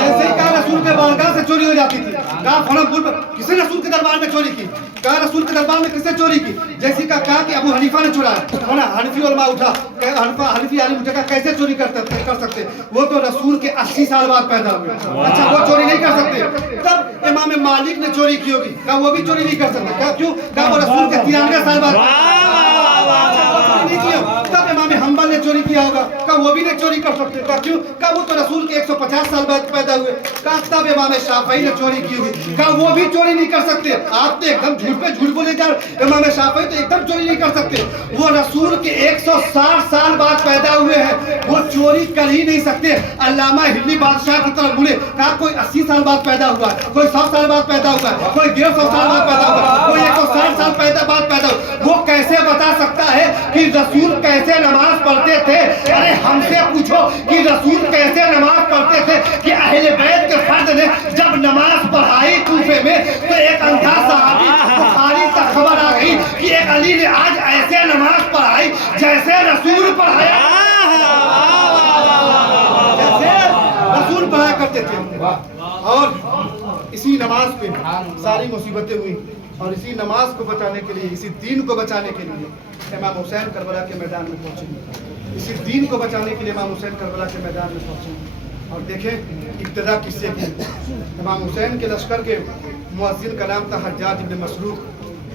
जैसे ही कहा रसूल के बारगाह से चोरी हो जाती थी। कहा फौरन बोल किसी रसूल के दरबार में चोरी की, कहा रसूल के दरबार में किसने चोरी की, जैसे कहा कि अबू हनीफा ने चुराया, है ना। हनफी उलमा उठा, हनफी आलिम उठा, कैसे चोरी कर सकते, वो तो रसूल के 80 साल बाद पैदा हुए, अच्छा वो चोरी नहीं कर सकते। तब इमाम मालिक ने चोरी की होगी, कहा वो भी चोरी नहीं कर सकते, कहा क्यों, कहा वो रसूल के 93 साल बाद नहीं किया। तब इमाम हम्बल ने चोरी किया होगा, कहा वो भी नहीं चोरी कर सकते, कहा क्यों, कहा वो तो रसूल के 150 साल बाद पैदा हुए। कहा तब इमाम शाफई ने चोरी की होगी, कहा वो भी चोरी नहीं कर सकते। आप तो एकदम झूठ पे झूठ बोले जा रहे, इमाम शाफई तो एकदम चोरी नहीं कर सकते, वो रसूल के 160 साल बाद पैदा हुए हैं, वो चोरी कर ही नहीं सकते। अल्लामा हिल्ली बादशाह की तरफ मुड़े, कहा कोई 80 साल बाद पैदा हुआ है, कोई 100 साल बाद पैदा हुआ है, कोई 150 साल बाद पैदा हुआ है, कोई 160 साल बाद पैदा हुआ, वो कैसे बता सकता है कि रसूल कैसे नमाज पढ़ते थे। अरे हमसे पूछो कि रसूल कैसे नमाज पढ़ते थे, कि अहले बैत के फर्द ने जब नमाज पढ़ाई कूफे में तो एक अंधा सहाबी बुखारी तक खबर आ गई कि एक अली ने आज ऐसे नमाज पढ़ाई जैसे रसूल पढ़ाया, जैसे रसूल पढ़ाया करते थे। और इसी नमाज पे सारी मुसीबतें हुई, और इसी नमाज को बचाने के लिए, इसी दीन को बचाने के लिए इमाम हुसैन करबला के मैदान में पहुंचे, इसी दीन को बचाने के लिए इमाम हुसैन करबला के मैदान में पहुंचे। और देखें इब्तिदा किससे की, इमाम हुसैन के लश्कर के मुअज्जिन का नाम था हज्जाज इब्न मसरूक,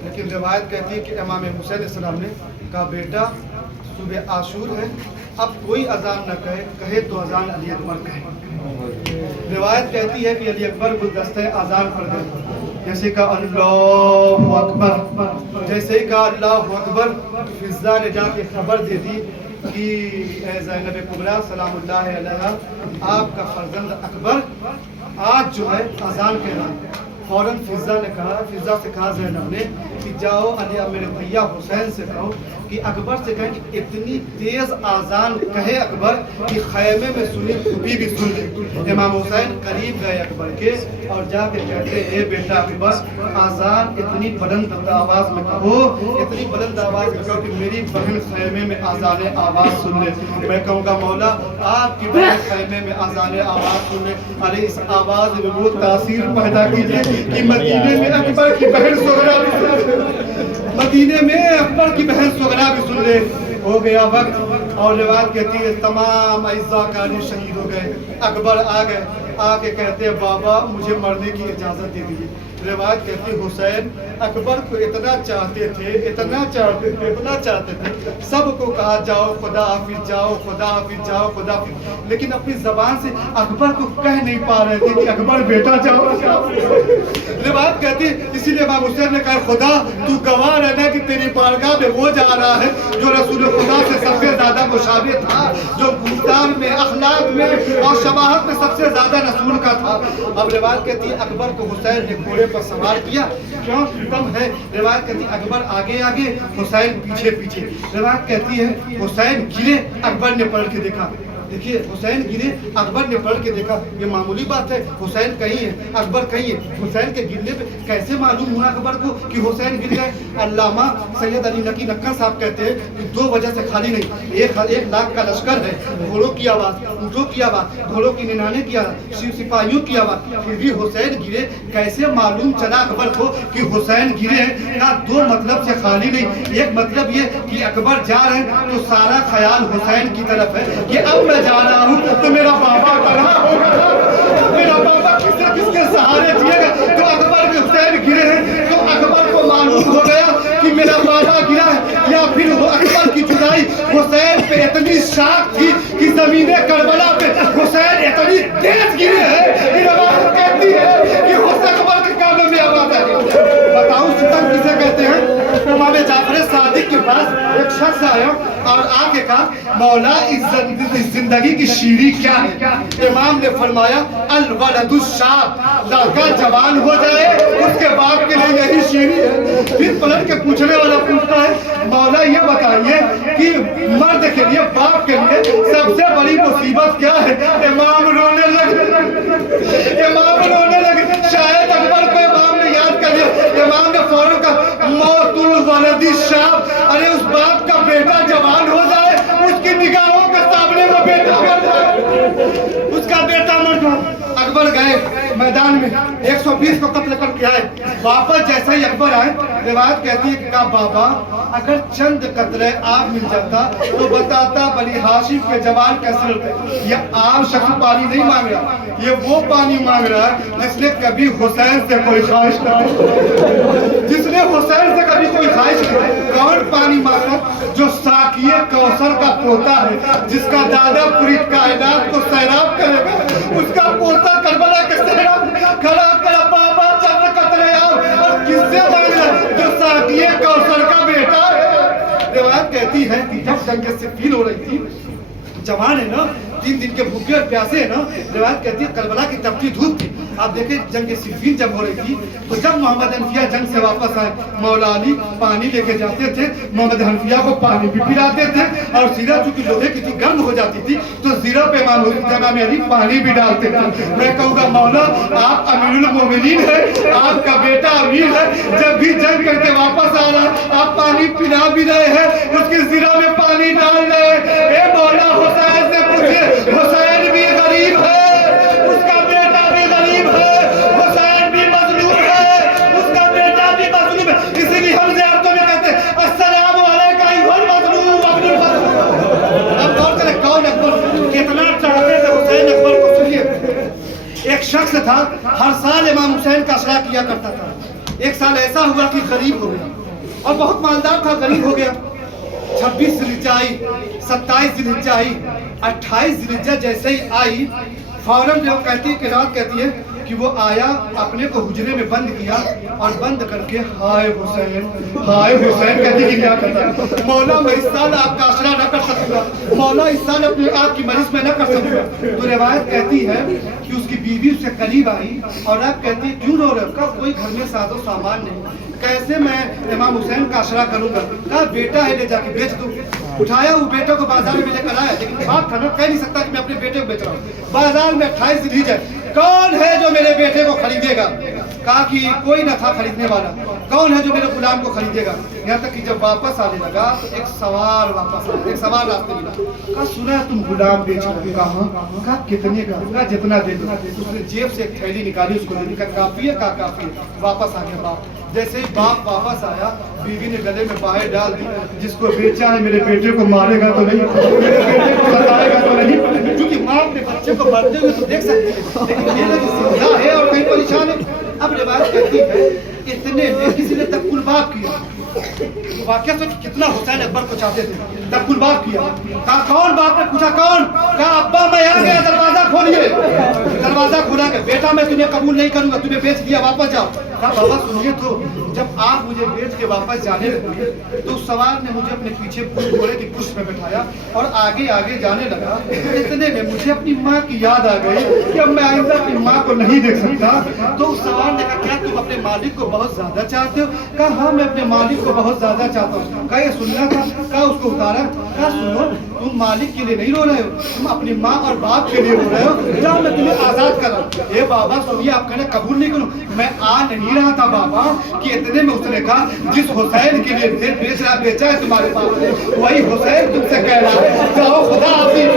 लेकिन रिवायत कहती है कि इमाम हुसैन अलैहिस्सलाम ने कहा बेटा सुबह आशूर है, अब कोई अजान न कहे, कहे तो अजान अली अकबर कहे। रिवायत कहती है कि अली अकबर गुलदस्ते अजान पढ़ गए, जैसे कहा अल्लाहु अकबर, जैसे ही कहा अल्लाहु अकबर, फिज़ा ने जाके खबर दे दी कि ज़ैनब कुबरा सलामुल्लाह अलैहा आपका फर्जंद अकबर आज जो है अजान कह रहा है। फौरन फिज़ा से कहा ज़ैनब ने कि जाओ अली मेरे भैया हुसैन से कहो कि अकबर से कहें कि इतनी तेज आजान कहे अकबर कि खैमे में सुनी खुदी भी सुन ले। इमाम हुसैन करीब गए अकबर के और जाके कहते हे बेटा अकबर आजान इतनी बुलंद आवाज में कहो, इतनी बुलंद आवाज में कहो कि मेरी बहन खैमे में आजान आवाज सुन ले। मैं कहूँगा मौला आपकी बहन खैमे में आजान आवाज सुन ले, अरे इस आवाज में वो तासीर पैदा कीजिए कि मदीने में अकबर की बहन सुगरा भी सुन ले, मदीने में अकबर की बहन सुगरा भी सुन ले। हो गया वक्त और रिवायत कहती है तमाम अज़्ज़ा कानी शहीद हो गए। अकबर आ गए, आके कहते हैं बाबा मुझे मरने की इजाज़त दे दीजिए। रिवायत कहती है हुसैन अकबर को इतना चाहते थे, इतना चाहते थे, इतना चाहते थे, सबको कहा जाओ खुदा हाफिज, जाओ खुदा हाफिज, जाओ खुदा हाफिज, लेकिन अपनी जबान से अकबर को कह नहीं पा रहे थे कि अकबर बेटा जाओ। रिवायत कहती है इसीलिए इमाम हुसैन ने कहा खुदा तू गवाह रहना कि तेरी बारगाह में वो जा रहा है जो रसूल खुदा से सबसे ज्यादा मुशाबिह था, जो गुफ्तार में, अखलाक में और शबाहत में सबसे ज्यादा रसूल का था। अब रिवायत कहती है अकबर को हुसैन ने घोड़े पर सवार किया, क्यों कम है। रिवायत कहती है अकबर आगे आगे, हुसैन पीछे पीछे। रिवायत कहती है हुसैन गिरे, अकबर ने पलट के देखा। देखिए हुसैन गिरे, अकबर ने पलट के देखा, ये मामूली बात है, हुसैन कहीं है अकबर कहीं है। हुसैन के गिरने पे कैसे मालूम हुआ अकबर को कि हुसैन गिर गए? अल्लामा सैयद अली नकी नक्कर साहब कहते हैं कि दो वजह से खाली नहीं, एक लाख का लश्कर है, घोड़ों की आवाज़, ऊँटों की आवाज़, घोड़ों की निनाने की आवाज़, सिपाहियों की आवाज़, फिर भी हुसैन गिरे। कैसे मालूम चला अकबर को कि हुसैन गिरे हैं? ना दो मतलब से खाली नहीं, एक मतलब ये कि अकबर जा रहे हैं तो सारा ख्याल हुसैन की तरफ है कि अब मैं जा रहा हूँ तो मेरा बाबा कहाँ होगा, मेरा बाबा किसके सहारे जिएगा। तो अकबर के हुसैन गिरे हैं तो अकबर को मालूम हो गया कि मेरा बाबा गिरा है, या फिर अकबर की जुदाई हुसैन पे इतनी शाख थी कि जमीने करबला पे हुसैन इतनी तेज गिरे हैं कि रवायत कहती है कि हुसैन अकबर के कानों में आवाज आई। बताऊं सितम किसे कहते हैं? इमाम जाफर सादिक के पास एक शख्स आया और आके कहा मौला इस जिंदगी की शीरी क्या है? इमाम ने फरमाया अल वलदुश्शाब, लड़का जवान हो जाए उसके बाप के लिए यही शीरी है। फिर पलट के पूछने वाला पूछता है मौला ये बताइए कि मर्द के लिए बाप के लिए सबसे बड़ी मुसीबत क्या है? इमाम रोने लगे। शायद अकबर को इमाम ने याद कर लिया। इमाम ने फौरन कहा मौतुल वलदी शाब, अरे उस बाप का बेटा जवान हो जाए उसकी निगाहों के सामने वो बेटा मर जाए, उसका बेटा मर जाए। अकबर गए मैदान में 120 को कत्ल करके आए। वापस जैसे ही अकबर आए रिवायत कहती है कि कहा बाबा अगर चंद कतरे आग मिल जाता तो बताता बनी हाशिम के जवान कैसे रहते। ये आम शख्स पानी नहीं मांग रहा, ये वो पानी मांग रहा है जिसने कभी हुसैन से कोई ख्वाहिश नहीं, जिसने हुसैन से कभी कोई ख्वाहिश नहीं। कौन पानी मांग रहा? जो साकिए कौसर का पोता है, जिसका दादा पूरी कायनात को सैराब करेगा, उसका पोता करबला के सैराब खड़ा कर बाबा चंद कतरे और किससे मांग रहा? जो साकिए कौसर का बेटा है। रिवायत कहती है कि जब जंग सिफ़ीन हो रही थी, जवान है ना, 3 दिन के भूखे और प्यासे है ना, रिवायत कहती है करबला की तपती धूप थी। आप देखें जंग सिफ़ीन जब हो रही थी तो जब मोहम्मद हनफिया जंग से वापस आए मौला अली पानी लेके जाते थे, मोहम्मद हनफिया को पानी भी पिलाते थे और सीरा चूंकि लोहे की थी गर्म हो जाती थी तो जीरा पे इमाम अली पानी भी डालते थे। मैं कहूँगा मौला आप अमीरुल मोमिनीन है, आपका बेटा अमीर है, जब भी जंग करके वापस आ रहा आप पानी पिला भी रहे हैं, उसके जीरा में पानी डाल रहे हैं। ए मौला हुसैन से पूछिए, हुसैन भी गरीब है, उसका बेटा भी गरीब है, हुसैन भी मजलूम है, उसका बेटा भी मजलूम है। इसीलिए हम ज़ियारतों में कहते हैं अस्सलामु अलैका अय्युहल मजलूम अब्दुल मजलूम। अब गौर करें कौन अकबर कितना चाहते थे हुसैन। अकबर को सुनिए, एक शख्स था हर साल इमाम हुसैन का असरा किया करता था। एक साल ऐसा हुआ कि गरीब हो गया और बहुत मालदार था, गरीब हो गया। 26 ज़िलहिज्जा आई, 27 ज़िलहिज्जा आई, 28 ज़िलहिज्जा जैसे ही आई फौरन जो कहती है कि रात कहती है कि वो आया अपने को हुजरे में बंद किया और बंद करके हाय हुसैन कहती कि क्या करता मौला मैं इस साल आपका आसरा न कर सकूंगा, मौला इस साल अपनी आपकी मरिज में न कर सकूंगा। तो रिवायत कहती है कि उसकी बीवी उससे करीब आई और आप कहती है क्यों रो रहे हो? कहा कोई घर में सादो सामान नहीं, कैसे मैं इमाम हुसैन का आसरा करूंगा? कहा बेटा है ले जाके बेच दूं। उठाया वो बेटे को बाजार में लेकर आया, लेकिन बाप था ना, कह नहीं सकता कि मैं अपने बेटे को बेच रहा हूँ। बाजार में 28 ज़िलहिज्जा, कौन है जो मेरे बेटे को खरीदेगा? कहा कि कोई न था खरीदने वाला। कौन है जो मेरे गुलाम को खरीदेगा? यहाँ तक कि जब वापस आने लगा तो एक सवार वापस आया, एक सवार रास्ते मिला। कहा सुना तुम गुलाम बेच रहे हो? कहा कितने का? कहा जितना दे दो। उसने जेब से एक थैली निकाली, उसको दे दी। कहा काफी है? कहा काफी है। वापस आ गया बाप। जैसे ही बाप वापस आया बीवी ने गले में बाहें डाल दी, जिसको बेचा है मेरे बेटे को मारेगा तो नहीं, मेरे बेटे को बताएगा तो नहीं, क्योंकि माँ अपने बच्चे को मरते हुए तो देख सकती है, लेकिन मेरा जिंदा है और कहीं परेशान है। अब रिवायत कहती है इतने में किसी ने तकुल बाप किया। वाकया तो कितना हुसैन अकबर को चाहते थे, तकुल बाप किया। कहा कौन? बाप ने पूछा कौन? कहा अब्बा मैं आ गया, दरवाजा खोलिए। दरवाजा खोला के बेटा मैं तुम्हें कबूल नहीं करूंगा, तुम्हें बेच दिया, वापस जाओ। कहा बाबा सुनिए तो जब आप मुझे बेच के वापस जाने लगे तो उस सवार ने मुझे अपने पीछे घोड़े की पुष्ट में बैठाया और आगे आगे जाने लगा। इतने में मुझे अपनी माँ की याद आ गई कि अब मैं आइंदा अपनी माँ को नहीं देख सकता। तो उस सवार ने कहा क्या तुम अपने मालिक को बहुत ज्यादा चाहते हो? कहा हाँ मैं अपने मालिक को बहुत ज्यादा चाहता हूँ। कहा ये सुनना था? कहा उसको उतारा। कहा सुनो तुम मालिक के लिए नहीं रो रहे हो, तुम अपनी माँ और बाप के लिए रो रहे हो, जाओ मैं तुम्हें आजाद कर रहा हूँ। ए बाबा सुनिए, आप कहने कबूल नहीं करूँ, मैं आ नहीं रहा था बाबा कि इतने में उसने कहा जिस हुसैन के लिए बेचा है तुम्हारे बाप ने, वही हुसैन तुमसे कह रहा है जाओ खुदा हाफिज़।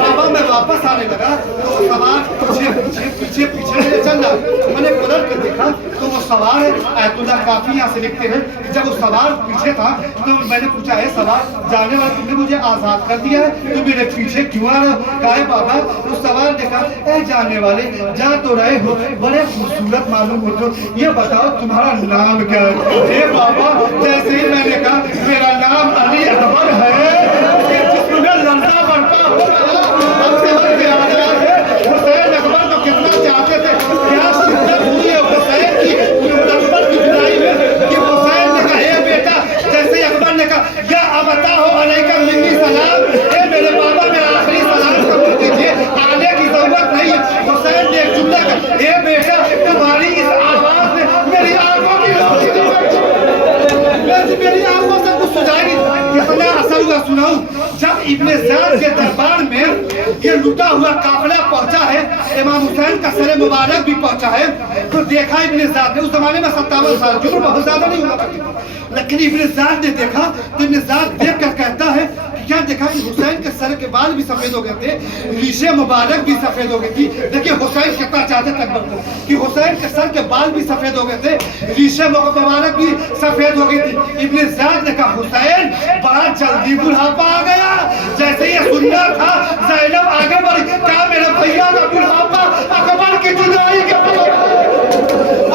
बाबा मैं वापस आने लगा तो सवार पीछे पीछे चल रहा। मैंने पलट कर देखा तो वो सवार है, आयतुल्ला काफी यहाँ से लिखते हैं जब वो सवार पीछे था तो मैंने पूछा है सवार जाने वाला तुमने मुझे आजाद कर दिया है, तुम मेरे पीछे क्यों आ रहे हो? कहा बाबा उस सवार ने कहा ए जाने वाले जा तो रहे हो, बड़े खूबसूरत मालूम होते हो, ये बताओ तुम्हारा नाम क्या है? ए बाबा जैसे ही मैंने कहा मेरा नाम अली अकबर है, लंका बढ़ता हुसैन अकबर को कितना चाहते थे, क्या शिद्दत हुई है हुसैन की अकबर की जुदाई में कि हुसैन ने कहा बेटा जैसे सुनाऊं, जब इब्ने ज़ियाद के दरबार में ये लुटा हुआ काफिला पहुंचा है, इमाम हुसैन का सर मुबारक भी पहुंचा है, तो देखा इब्ने ज़ियाद ने, उस जमाने में 57 साल की उम्र बहुत ज्यादा नहीं हुआ करती, लेकिन इब्ने ज़ियाद ने देखा तो इब्ने ज़ियाद देख कर कहता है कि क्या देखा कि हुसैन के सर के बाल भी सफेद हो गए थे, रीशे मुबारक भी सफेद हो गई थी। देखिए हुसैन कितना चाहते थे अकबर को कि हुसैन के सर के बाल भी सफेद हो गए थे, रीशे मुबारक भी सफेद हो गई थी। इब्ने ज़ियाद ने कहा हुसैन बहुत जल्दी बुढ़ापा आ गया। जैसे ये सुनना था ज़ैनब आगे बढ़ी, क्या मेरे भैया का बुढ़ापा अकबर की जुदाई के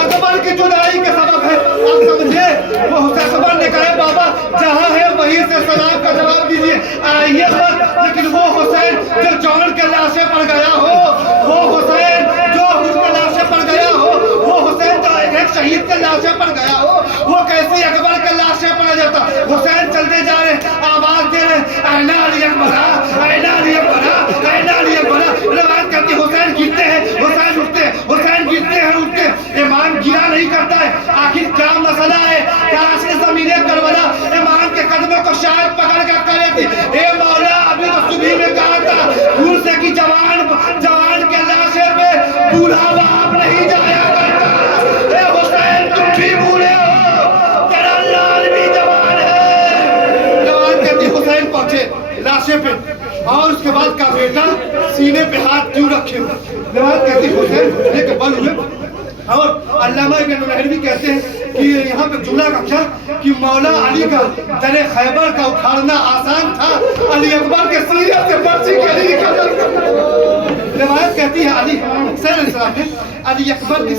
अकबर की जुदाई के सबब है। आप समझे, वो हुसैन अकबर ने कहा बाबा जहाँ है वहीं से सलाम का जवाब दीजिए, आइए मत। लेकिन वो हुसैन जो जौन के लाशे पर गया हो, वो हुसैन जो उसके लाशे पर गया हो, वो हुसैन जो एक शहीद के लाशे पर गया हो, वो कैसे अकबर के लाशे पर जाता। हुसैन चलते जा रहे, आवाज दे रहे, ऐना अली अकबर, ऐना अली अकबर, ऐना अली अकबर। रवायत कहती है हुसैन गिरते हैं, हुसैन उठते हैं, हुसैन गिरते हैं उठते हैं, इमाम गिरा नहीं करता है। आखिर क्या मसला है, काश ज़मीने करबला इमाम के कदमों को शायद पकड़ कर करे थी, ए मौला अभी तो सुबह में कहा था गुरसे की जवान के लाशे पे बूढ़ा बाप नहीं जाया करता। ए हुसैन तुम भी बूढ़े हो, तेरा लाल भी जवान है। जवान कहती हुसैन पहुंचे लाशे पे और उसके बाद का बेटा सीने पे हाथ क्यों रखे हुए। जवान कहती हुसैन एक बल हुए। और अल्लामा इब्न नहरवी कहते हैं कि यहाँ पे जुमला का क्या कि मौला अली का दरे खैबर का उखाड़ना आसान था, अली अकबर के सीने से पर्ची के लिए रिवायत कहती है अली सल्लल्लाहु अलैहि वसल्लम ने अली अकबर के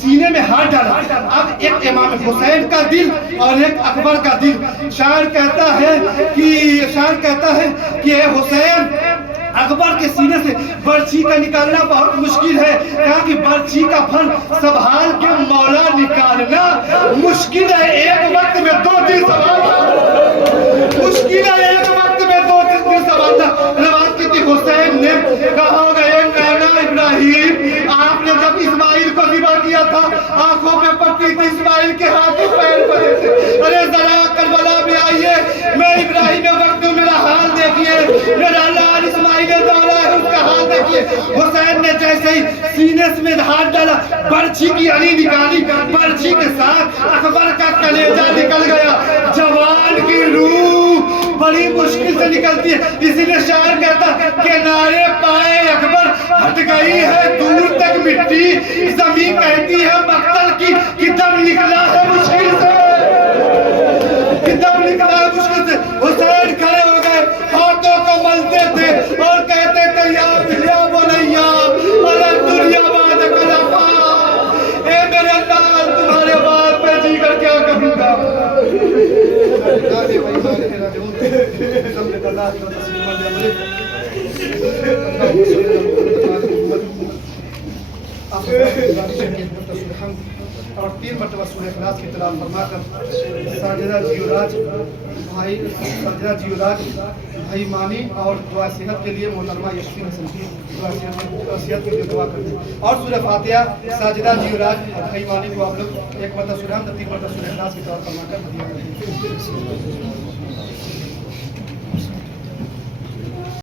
सीने में हाथ डाला। अब एक इमाम हुसैन का दिल और एक अकबर का दिल। शायर कहता है कि हुसैन अकबर के सीने से बर्छी का निकालना बहुत मुश्किल है, कहा कि बर्छी का फन संभाल के मौला निकालना मुश्किल है, एक वक्त में 2 दिन संभालना मुश्किल है, एक वक्त में 2 दिन संभालना। रवायत की थी हुसैन ने कहा गए नैना इब्राहिम, आपने जब इस्माइल को ज़िबा किया था आंखों में पट्टी थी, इस्माइल के हाथों पैर पड़े थे, अरे जरा करबला में आइए, मैं इब्राहिम वक्त मेरा हाल देखिए, मेरा लाल इस्माइल दौड़ा है उसका हाल देखिए। हुसैन ने जैसे ही सीने में हाथ डाला बर्छी की अली निकाली, बर्छी के साथ अकबर का कलेजा निकल गया। जवान की रूह बड़ी मुश्किल से निकलती है, इसीलिए शायर कहता किनारे पाए अकबर हट गई है दूर तक मिट्टी, जमीन कहती है मक्तल की कि दम निकला है मुश्किल से, कि दम निकला है मुश्किल से। हुसैन खड़े हो गए, हाथों को मलते थे और कहते थे या बोलैया अरे दुनिया बाद कलफा, ए मेरे लाल तुम्हारे बात पे जी कर क्या कहूँगा। और 3 मरतबा सूरह इखलास की तिलावत फरमाकर साजिदा जियोराज भाई मानी और दुआ सेहत के लिए मोहतरमा यशफी हसन की दुआ सेहत के लिए दुआ करते हैं। और सूरह फातिहा साजिदा जियोराज भाई मानी को आप लोग 1 मरतबा सूरह 3 मरतबा सूरह इखलास की तिलावत फरमाकर